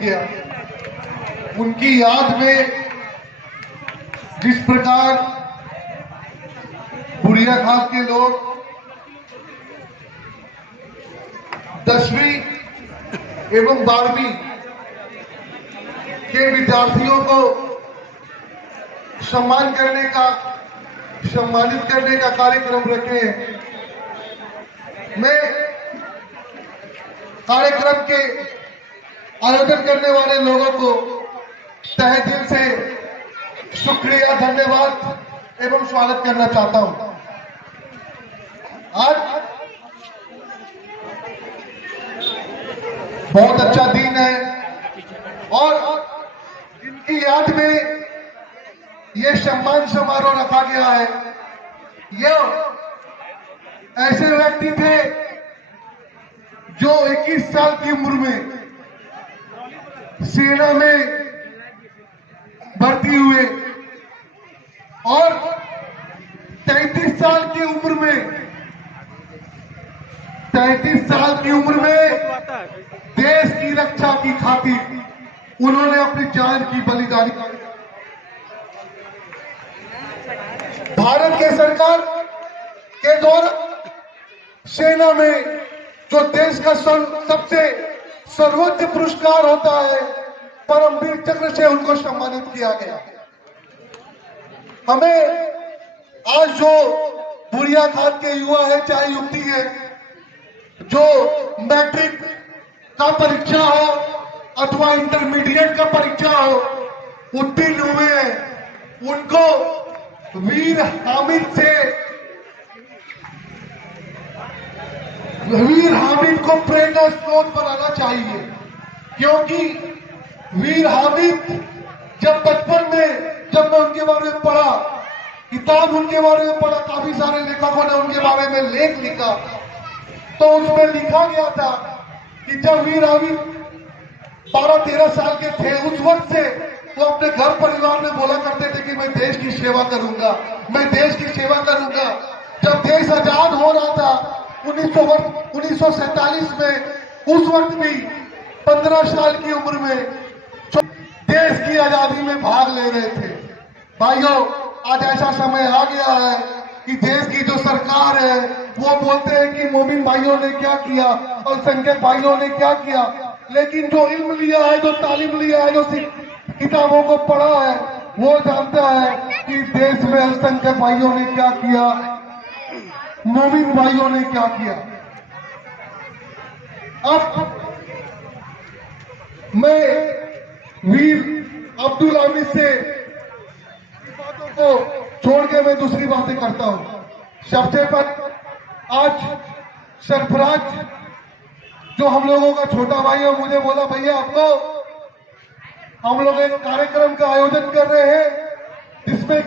गया। उनकी याद में जिस प्रकार बुढ़िया घाट के लोग 10वीं एवं 12वीं के विद्यार्थियों को सम्मानित करने का कार्यक्रम रखे हैं। मैं कार्यक्रम के आयोजन करने वाले लोगों को तहे दिल से शुक्रिया, धन्यवाद एवं स्वागत करना चाहता हूं। आज बहुत अच्छा दिन है और इनकी याद में ये सम्मान समारोह रखा गया है। ये ऐसे व्यक्ति थे जो 21 साल की उम्र में सेना में भर्ती हुए और 33 साल की उम्र में देश की रक्षा की खातिर उन्होंने अपनी जान की बलिदानी की। भारत के सरकार के द्वारा सेना में जो देश का सबसे सर्वोच्च पुरस्कार होता है, परमवीर चक्र से उनको सम्मानित किया गया। हमें आज जो बुढ़िया घाट के युवा है, चाहे युवती है, जो मैट्रिक का परीक्षा हो अथवा इंटरमीडिएट का परीक्षा हो उत्तीर्ण हुए हैं, उनको वीर हामिद को प्रेरणा स्रोत बनाना चाहिए। क्योंकि वीर हामिद जब बचपन में जब मैं उनके बारे में पढ़ा, किताब उनके बारे में पढ़ा, काफी सारे लेखकों ने उनके बारे में लेख लिखा, तो उसमें लिखा गया था कि जब वीर हामिद 12-13 साल के थे, उस वक्त से वो अपने घर परिवार में बोला करते थे कि मैं देश की सेवा करूंगा, मैं देश की सेवा करूंगा। जब देश आजाद हो रहा था 1947 में, उस वक्त भी 15 साल की उम्र में देश की आजादी में भाग ले रहे थे। भाइयों, आज ऐसा समय आ गया है कि देश की जो सरकार है वो बोलते हैं कि मोमिन भाइयों ने क्या किया, अल्पसंख्यक भाइयों ने क्या किया, लेकिन जो इल्म लिया है, जो तालीम लिया है, जो किताबों को पढ़ा है, वो जानता है कि देश में अल्पसंख्यक भाइयों ने क्या किया, मोमिन भाइयों ने क्या किया। अब मैं वीर अब्दुल हामिद से बातों को छोड़ के मैं दूसरी बातें करता हूं। सबसे पहले आज सरफराज जो हम लोगों का छोटा भाई है, मुझे बोला भैया आपको हम लोग एक कार्यक्रम का आयोजन कर रहे हैं जिसमें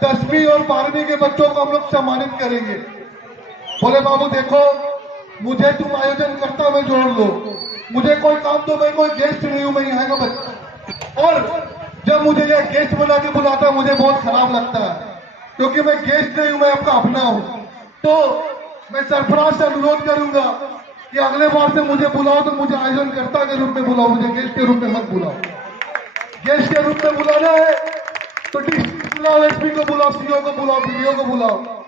10वीं और 12वीं के बच्चों को हम लोग सम्मानित करेंगे। बोले बाबू देखो, मुझे तुम आयोजन करता मैं जोड़ लो, मुझे कोई काम तो, मैं कोई गेस्ट नहीं हूं, मैं यहाँ का बच्चा। और जब मुझे ये गेस्ट बना के बुलाता मुझे बहुत खराब लगता है, क्योंकि मैं गेस्ट नहीं हूं, मैं आपका अपना हूं। तो मैं सरफराज से अनुरोध करूंगा कि अगले बार से मुझे बुलाओ तो मुझे आयोजनकर्ता के रूप में बुलाओ, मुझे गेस्ट के रूप में मत बुलाओ। गेस्ट के रूप में बुलाना है तो डिस्ट्रिक्ट बुलाओ, एसपी को बुलाओ, सीओ को बुलाओ, बीडीओ को बुलाओ,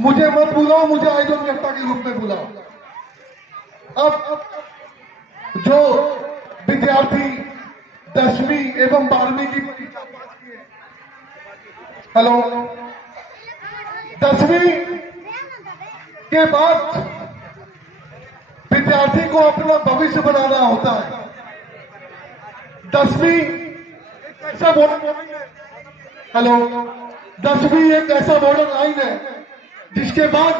मुझे मत बुलाओ, मुझे आयोजनकर्ता के रूप में बुलाओ। अब जो विद्यार्थी 10वीं एवं 12वीं की परीक्षा पास किए, हेलो, 10वीं के बाद विद्यार्थी को अपना भविष्य बनाना होता है। 10वीं एक ऐसा बॉर्डर, हेलो, 10वीं एक ऐसा बॉर्डर लाइन है जिसके बाद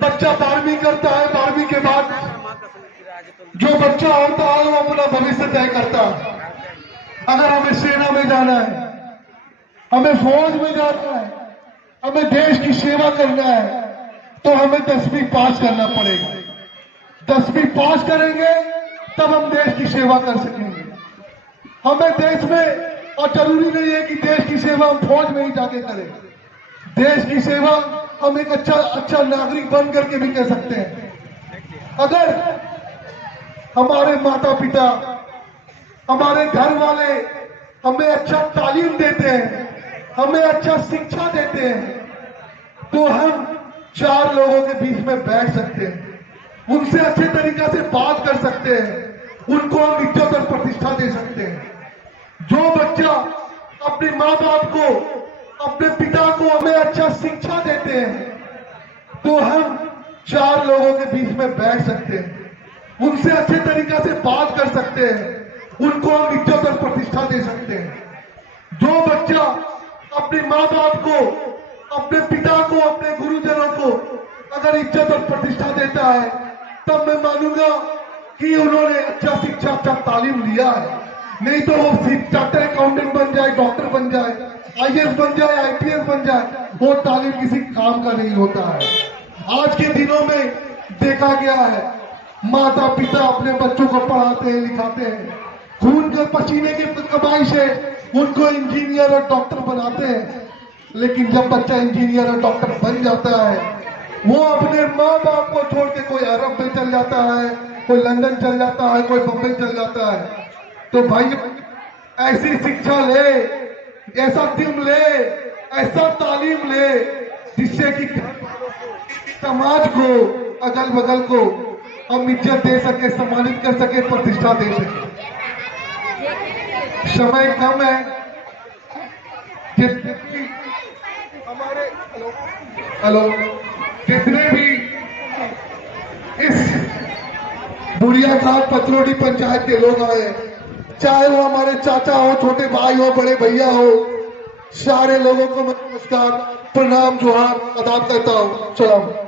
बच्चा 12वीं करता है। 12वीं के बाद जो बच्चा होता है वो अपना भविष्य तय करता है। अगर हमें सेना में जाना है, हमें फौज में जाना है, हमें देश की सेवा करना है, तो हमें 10वीं पास करना पड़ेगा। 10वीं पास करेंगे तब हम देश की सेवा कर सकेंगे। हमें देश में, और जरूरी नहीं है कि देश की सेवा हम फौज में ही जाके करें, देश की सेवा हम एक अच्छा नागरिक बन करके भी कर सकते हैं। अगर हमारे माता पिता, हमारे घर वाले हमें अच्छा तालीम देते हैं, हमें अच्छा शिक्षा देते हैं, तो हम चार लोगों के बीच में बैठ सकते हैं, उनसे अच्छे तरीके से बात कर सकते हैं, उनको हम इज्जत और प्रतिष्ठा दे सकते हैं। जो बच्चा अपने माँ बाप को, अपने पिता को हमें अच्छा शिक्षा देते हैं, तो हम चार लोगों के बीच में बैठ सकते हैं, उनसे अच्छे तरीके से बात कर सकते हैं, उनको हम इज्जत और प्रतिष्ठा दे सकते हैं। जो बच्चा अपने माँ बाप को, अपने पिता को, अपने गुरुजनों को अगर इज्जत और प्रतिष्ठा देता है, तब मैं मानूंगा कि उन्होंने अच्छा शिक्षा, अच्छा तालीम लिया है। नहीं तो वो चार्टर अकाउंटेंट बन जाए, डॉक्टर बन जाए, आईएएस बन जाए, आईपीएस बन जाए, वो तालीम किसी काम का नहीं होता है। आज के दिनों में देखा गया है, माता पिता अपने बच्चों को पढ़ाते हैं, लिखाते हैं, खून के पसीने की कमाई से उनको इंजीनियर और डॉक्टर बनाते हैं, लेकिन जब बच्चा इंजीनियर और डॉक्टर बन जाता है, वो अपने माँ बाप को छोड़ के कोई अरब में चल जाता है, कोई लंदन चल जाता है, कोई बम्बई चल जाता है। तो भाई ऐसी शिक्षा ले, ऐसा दिल ले, ऐसा तालीम ले, जिससे कि समाज को, अगल बगल को हम इज्जत दे सके, सम्मानित कर सके, प्रतिष्ठा दे सके। समय कम है, जितने भी हमारे जितने भी इस बुढ़ियाघाट पतरोड़ी पंचायत के लोग आए, चाहे वो हमारे चाचा हो, छोटे भाई हो, बड़े भैया हो, सारे लोगों को मैं नमस्कार, प्रणाम, जोहार अदा करता हूँ। सलाम।